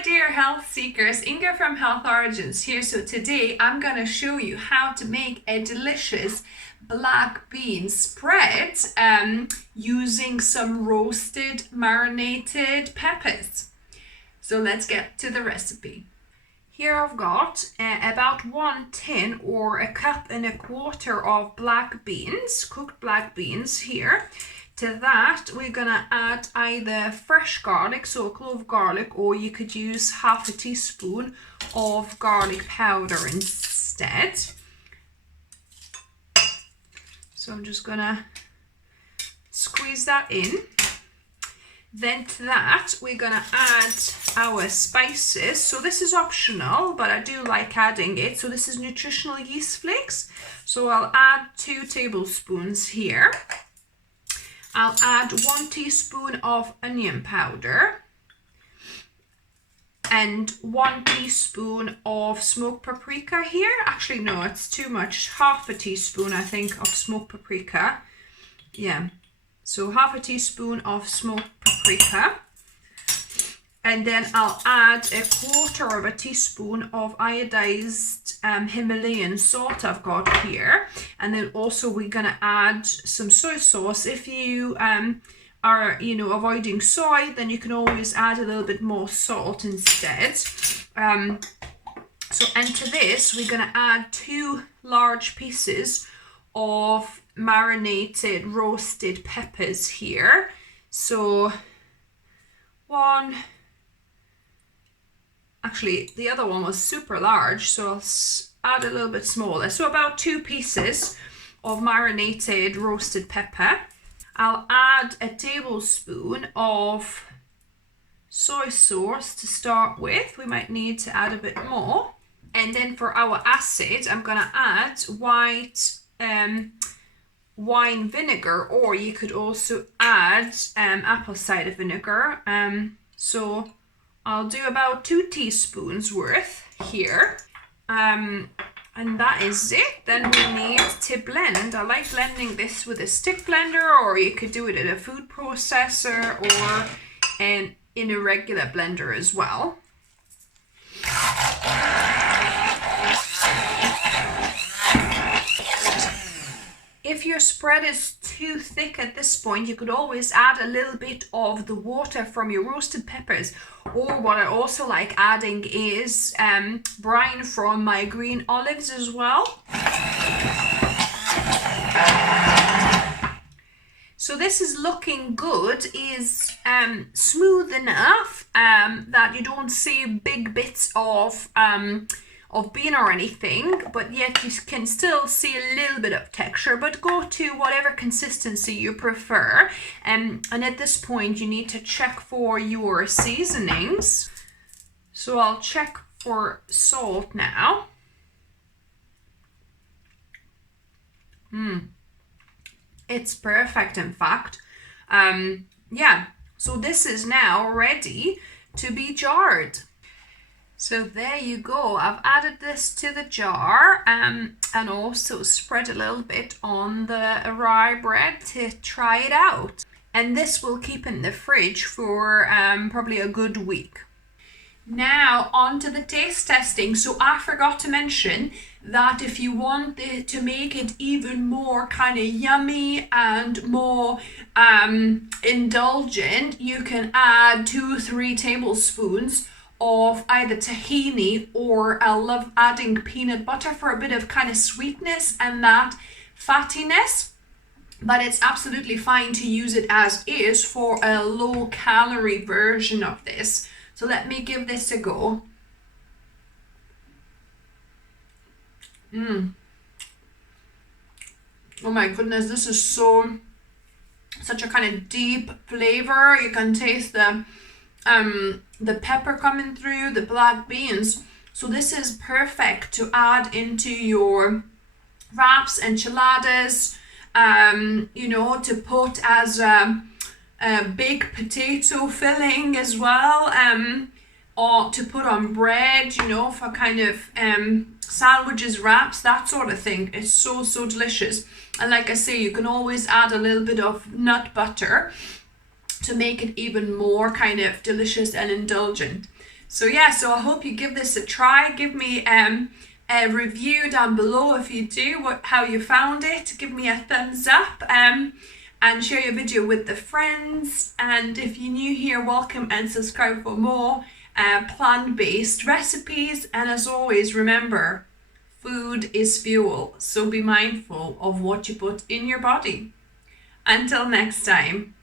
my dear health seekers, Inga from Health Origins here. So today I'm going to show you how to make a delicious black bean spread using some roasted marinated peppers. So let's get to the recipe. Here I've got about 1 tin or a cup and a quarter of black beans, cooked black beans here. To that, we're gonna add either fresh garlic, so clove garlic, or you could use half a teaspoon of garlic powder instead. So I'm just gonna squeeze that in. Then to that, we're gonna add our spices. So this is optional, but I do like adding it. So this is nutritional yeast flakes. So I'll add 2 tablespoons here. I'll add 1 teaspoon of onion powder and 1 teaspoon of smoked paprika here. Actually, no, it's too much. Half a teaspoon, I think, of smoked paprika. Yeah, so half a teaspoon of smoked paprika. And then I'll add 1/4 of a teaspoon of iodized Himalayan salt I've got here. And then also we're gonna add some soy sauce. If you are, avoiding soy, then you can always add a little bit more salt instead. And to this, we're gonna add 2 large pieces of marinated roasted peppers here. So actually the other one was super large, so I'll add a little bit smaller. So about 2 pieces of marinated roasted pepper. I'll add a tablespoon of soy sauce to start with. We might need to add a bit more. And then for our acid, I'm gonna add white wine vinegar, or you could also add apple cider vinegar. So I'll do about 2 teaspoons worth here. And that is it. Then we need to blend. I like blending this with a stick blender, or you could do it in a food processor or in a regular blender as well. If your spread is too thick at this point, you could always add a little bit of the water from your roasted peppers. Or what I also like adding is brine from my green olives as well. So this is looking good, is smooth enough that you don't see big bits of bean or anything, but yet you can still see a little bit of texture. But go to whatever consistency you prefer, and at this point you need to check for your seasonings. So I'll check for salt now. It's perfect, in fact. Yeah, so this is now ready to be jarred. So there you go. I've added this to the jar and also spread a little bit on the rye bread to try it out. And this will keep in the fridge for probably a good week. Now on to the taste testing. So I forgot to mention that if you want to make it even more kind of yummy and more indulgent, you can add 2-3 tablespoons of either tahini, or I love adding peanut butter for a bit of kind of sweetness and that fattiness. But it's absolutely fine to use it as is for a low calorie version of this. So let me give this a go. Oh my goodness, this is such a kind of deep flavor. You can taste the pepper coming through, the black beans. So this is perfect to add into your wraps, enchiladas, to put as a baked potato filling as well, or to put on bread, for kind of sandwiches, wraps, that sort of thing. It's so delicious. And like I say, you can always add a little bit of nut butter to make it even more kind of delicious and indulgent. So yeah, so I hope you give this a try. Give me a review down below if you do, how you found it. Give me a thumbs up and share your video with the friends. And if you're new here, welcome and subscribe for more plant-based recipes. And as always, remember, food is fuel, so be mindful of what you put in your body. Until next time.